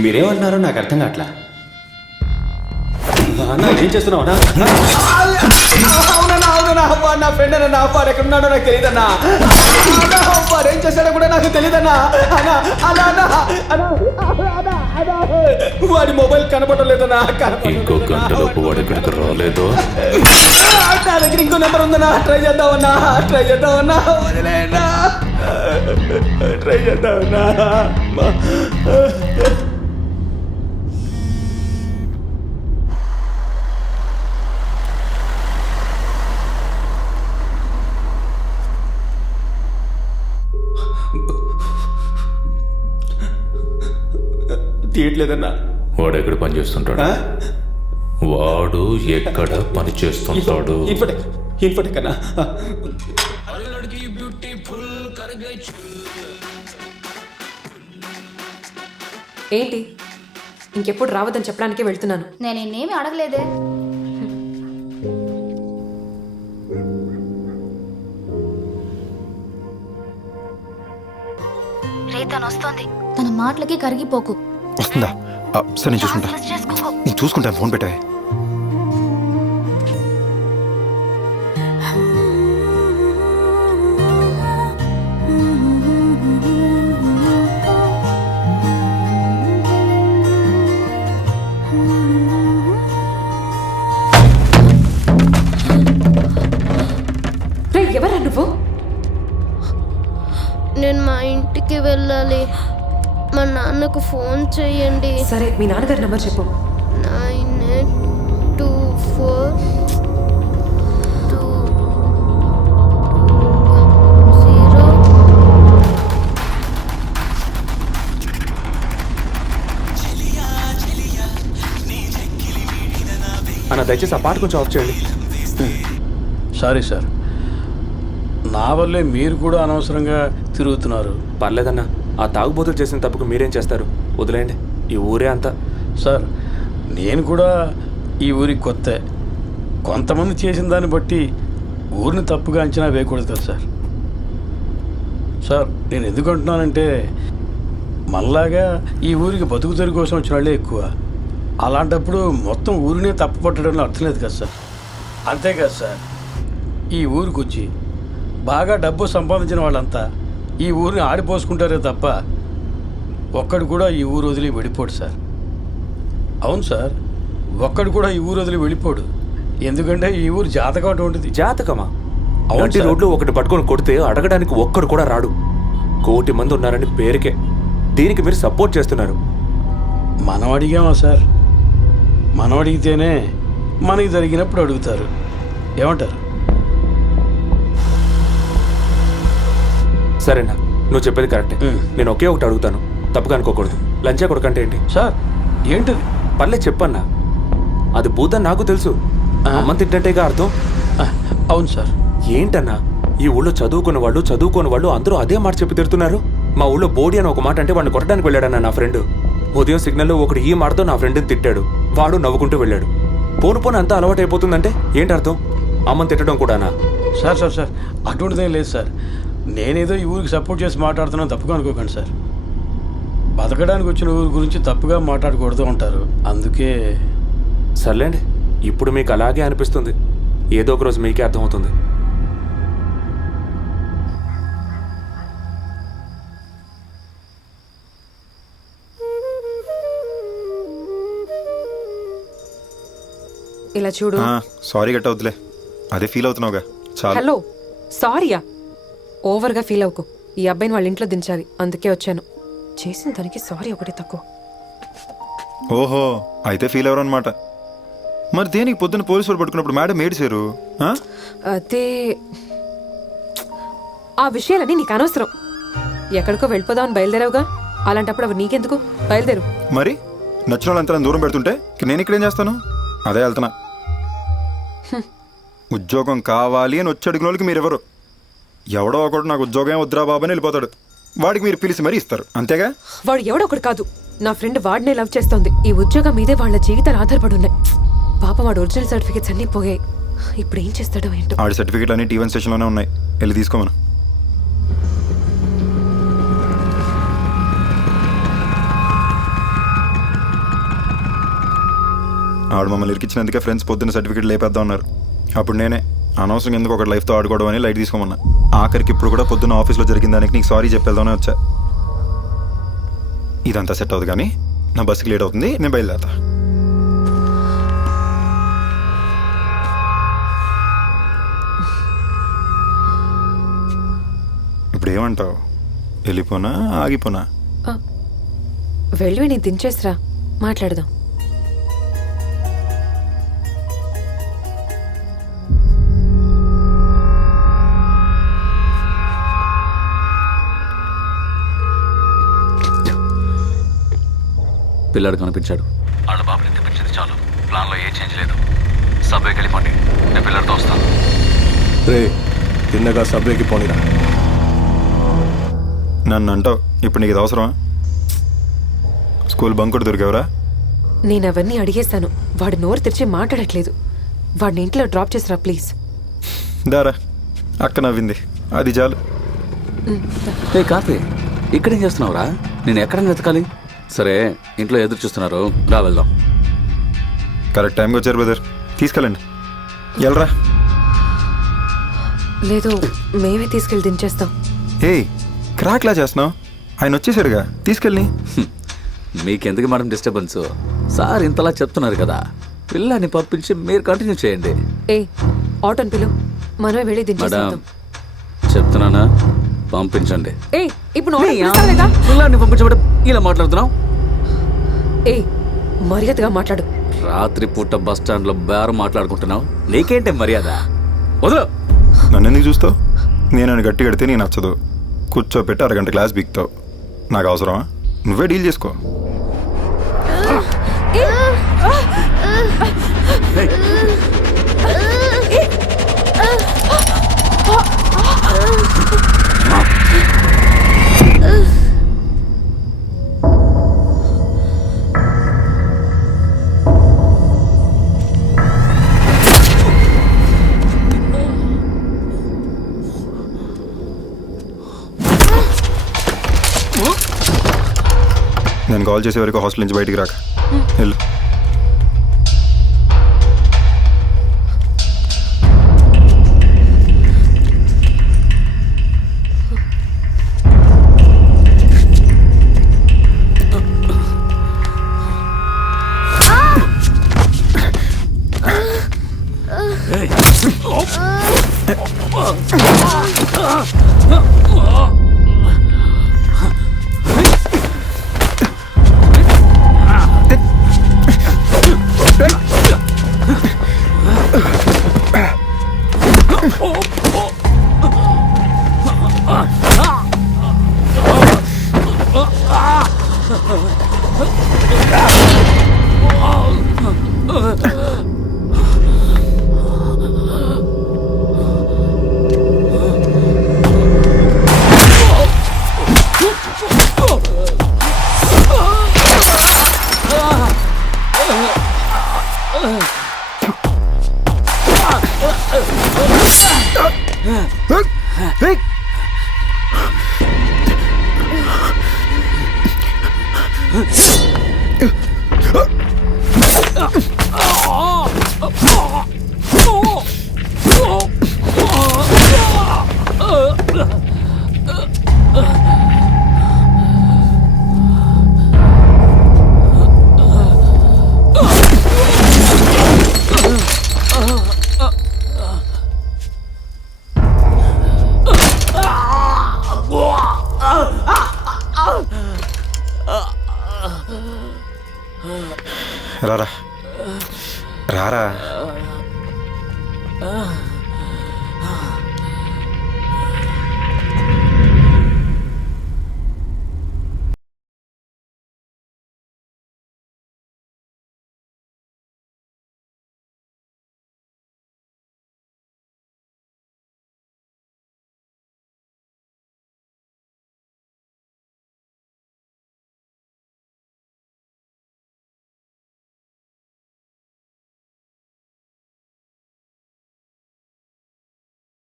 మీరేమన్నారో నాకు అర్థం కావట్లా. అన్నా ఏం చేస్తున్నావు అన్నా? అవునన్నా అవునన్నా అబ్బా నా ఫ్రెండ్ అన్న వాడు ఎక్కడున్నాడో నాకు తెలియదన్నా. వాడు ఏం చేశాడో కూడా నాకు తెలియదన్నా. అన్నా అన్నా అన్నా అన్నా వాడి మొబైల్ కనపడలేదన్నా. ఇంకో గంటలోపు వాడు ఇక్కడికి రాలేదు. నా దగ్గర ఇంకో నెంబర్ ఉందన్నా, ట్రై చేద్దామన్నా. వదిలేనా ట్రై చేద్దామన్నా. తీయట్లేదన్నా. వాడు ఎక్కడ పని చేస్తుంటాడు? వాడు ఎక్కడ పని చేస్తుంటాడు? ఇన్ఫోటెక్ అన్నా. ఏంటి ఇంకెప్పుడు రావద్దని చెప్పడానికి వెళ్తున్నాను. నేను నిన్నేమి అడగలేదే. రేతన్ వస్తోంది, తన మాటలకి కరిగిపోకు. వస్తుందా? సరే నేను చూసుకుంటా. నేను చూసుకుంటాను, ఫోన్ పెట్టా. ఎవరా నువ్వు? నేను మా ఇంటికి వెళ్ళాలి. మా నాన్నకు ఫోన్ చేయండి. సరే మీ నాన్నగారి నెంబర్ చెప్పు. 982420. అన్న దయచేసి ఆ పాట కొంచెం ఆఫ్ చేయండి. సారీ సార్, నా వల్లే మీరు కూడా అనవసరంగా తిరుగుతున్నారు. పర్లేదన్నా, ఆ తాగుబోతులు చేసిన తప్పుకు మీరేం చేస్తారు? వదిలేయండి, ఈ ఊరే అంతా. సార్ నేను కూడా ఈ ఊరికి కొత్త. కొంతమంది చేసిన దాన్ని బట్టి ఊరిని తప్పుగా అంచనా వేయకూడదు కదా సార్. సార్ నేను ఎందుకు అంటున్నానంటే, మనలాగా ఈ ఊరికి బతుకు తెరుగు కోసం వచ్చిన వాళ్ళే ఎక్కువ. అలాంటప్పుడు మొత్తం ఊరినే తప్పు పట్టడంలో అర్థం లేదు కదా సార్. అంతేకాదు సార్, ఈ ఊరికి వచ్చి బాగా డబ్బు సంపాదించిన వాళ్ళంతా ఈ ఊరిని ఆడిపోసుకుంటారే తప్ప ఒక్కడు కూడా ఈ ఊరు వదిలి వెళ్ళిపోడు సార్. అవును సార్, ఒక్కడు కూడా ఈ ఊరు వదిలి వెళ్ళిపోడు. ఎందుకంటే ఈ ఊరు జాతకం అటువంటిది. జాతకమా? అవును అవును, సార్. రోడ్లో ఒకటి పట్టుకొని కొడితే అడగడానికి ఒక్కడు కూడా రాడు. 1,000,000 మంది ఉన్నారని పేరుకే. దీనికి మీరు సపోర్ట్ చేస్తున్నారు. మనం అడిగామా సార్? మనం అడిగితేనే మనకి జరిగినప్పుడు అడుగుతారు. ఏమంటారు? సరేనా, నువ్వు చెప్పేది కరెక్టే. నేను ఒకే ఒకటి అడుగుతాను, తప్పుగా అనుకోకూడదు. లంచా కొడుకంటే ఏంటి? సార్ ఏంటది? పర్లేదు చెప్పన్నా. అది భూతని నాకు తెలుసు. అమ్మ తిట్టినట్టేగా అర్థం. అవును సార్. ఏంటన్నా, ఈ ఊళ్ళో చదువుకున్న వాళ్ళు అందరూ అదే మాట చెప్పి తిడుతున్నారు. మా ఊళ్ళో బోడి అని ఒక మాట అంటే వాడిని కొట్టడానికి వెళ్ళాడన్నా నా ఫ్రెండ్. ఉదయం సిగ్నల్లో ఒకడు ఈ మాటతో నా ఫ్రెండ్ని తిట్టాడు. వాడు నవ్వుకుంటూ వెళ్ళాడు. పోను అంతా అలవాటు అయిపోతుందంటే ఏంటి అర్థం? అమ్మని తిట్టడం కూడానా? సార్ సార్ సార్ అటువంటిదేం లేదు సార్. నేనేదో ఈ ఊరికి సపోర్ట్ చేసి మాట్లాడుతున్నాను, తప్పుగా అనుకోకండి సార్. బతకడానికి వచ్చిన ఊరి గురించి తప్పుగా మాట్లాడకూడదు అంటారు, అందుకే. సర్లేండి, ఇప్పుడు మీకు అలాగే అనిపిస్తుంది. ఏదో ఒక రోజు మీకే అర్థమవుతుంది. ఇలా చూడు. సారీ గట్ట వద్దులే, అదే ఫీల్ అవుతున్నావుగా. చాలా. హలో, సారీయా? ఓవర్గా ఫీల్ అవ్వకు. ఈ అబ్బాయిని వాళ్ళ ఇంట్లో దించాలి, అందుకే వచ్చాను. చేసిన దానికి సారీ ఒకటి తక్కువ. ఓహో, అయితే ఫీల్ అవ్వరు అనమాట. మరి దేనికి పొద్దున్న పోలీసు వాళ్ళు పట్టుకున్నప్పుడు మేడం ఏడిచారు? అదే, ఆ విషయాలన్నీ నీకు అనవసరం. ఎక్కడికో వెళ్ళిపోదామని బయలుదేరావుగా, అలాంటప్పుడు అవి నీకెందుకు? బయలుదేరు. మరి నచ్చిన వాళ్ళంతా దూరం పెడుతుంటే నేను ఇక్కడేం చేస్తాను? అదే వెళ్తున్నా. ఉద్యోగం కావాలి అని వచ్చి అడిగిన వాళ్ళకి మీరెవరు? ఎవడో ఒకడు నాకు ఉద్యోగం వద్దురా బాబు అని వెళ్ళిపోతాడు. వాడికి మీరు పిలిచి మరీ ఇస్తారు, అంతేగా? వాడు ఎవడో ఒకడు కాదు, నా ఫ్రెండ్ వాడినే లవ్ చేస్తోంది. ఈ ఉద్యోగం మీదే వాళ్ళ జీవితాలు ఆధారపడి ఉన్నాయి. పాపం వాడు ఒరిజినల్ సర్టిఫికేట్స్ అన్నీ పోయాయి. ఇప్పుడు ఏం చేస్తాడో ఏంటో. ఆడి సర్టిఫికేట్లు అన్ని T1 స్టేషన్లోనే ఉన్నాయి, వెళ్ళి తీసుకోమను. ఆడు మమ్మల్ని ఇరికిచ్చినందుకే ఫ్రెండ్స్ పొద్దున్న సర్టిఫికేట్ లేపేద్దాం అన్నారు. అప్పుడు నేనే అనవసరం ఎందుకు ఒకటి లైఫ్తో ఆడుకోవడం అని లైట్ తీసుకోమన్నా. ఆఖరికి ఇప్పుడు కూడా పొద్దున్న ఆఫీస్లో జరిగిన దానికి నీకు సారీ చెప్పేద్దామని వచ్చా. ఇదంతా సెట్ అవుతుంది కానీ నా బస్సుకి లేట్ అవుతుంది, నేను బయలుదేరతా. ఇప్పుడు ఏమంటావు? వెళ్ళిపోనా ఆగిపోనా? వెళ్ళి నేను దించేసిరా, మాట్లాడదాం. పిల్లాడు కనిపించాడు. వాళ్ళ బాబుని తెప్పించింది చాలు, ప్లాన్లో ఏ చేంజ్ లేదు. సబ్వేకి వెళ్ళిపోండి, నేను పిల్లడితో వస్తాను. రే తిన్నగా సబ్వేకి పోనీరా. నన్ను అంటావు, ఇప్పుడు నీకు ఇది అవసరమా? స్కూల్ బంక్ కూడా దొరికావరా? నేను అవన్నీ అడిగేశాను, వాడు నోరు తెరిచి మాట్లాడట్లేదు. వాడిని ఇంట్లో డ్రాప్ చేసిరా ప్లీజ్. దారా, అక్క నవ్వింది, అది చాలు. ఏ కార్తీ, ఇక్కడేం చేస్తున్నావురా? నేను ఎక్కడ వెతకాలి? సరే ఇంట్లో ఎదురు చూస్తున్నారు, రా వెళ్దాం. కరెక్ట్ టైంకి వచ్చారు బ్రదర్, తీసుకెళ్ళండి. వెళ్ళరా. లేదు, మేమే తీసుకెళ్ళి దించేస్తాం. ఏయ్ క్రాక్లా చేస్తున్నావు, ఆయన వచ్చేసారుగా, తీసుకెళ్ళి. మీకెందుకు మేడం డిస్టర్బెన్స్? సార్ ఇంతలా చెప్తున్నారు కదా, పిల్లాన్ని పంపించి మీరు కంటిన్యూ చేయండి. ఏ ఆటోని పిలు, మనమే వెళ్ళి మేడం దించేస్తాం. చెప్తున్నానా, పంపించండి. ఏ ఇప్పుడు ఆటో పిలుస్తావా లేదా? పిల్లాన్ని పంపించబడి ఇలా మాట్లాడుతున్నావు? ఏ మర్యాదగా మాట్లాడు. రాత్రి పూట బస్ స్టాండ్ లో బేరం మాట్లాడుకుంటున్నావు, నీకేంటే మర్యాద? వదలు. నన్ను ఎందుకు చూస్తావు? నేను ఆయన గట్టి కడితే నీ నచ్చదు, కూర్చోపెట్టి అరగంట క్లాస్ బిక్తావు. నాకు అవసరమా? నువ్వే డీల్ చేసుకో. నేను కాల్ చేసే వరకు హాస్టల్ నుంచి బయటికి రాక వెళ్ళు. రారా రారా.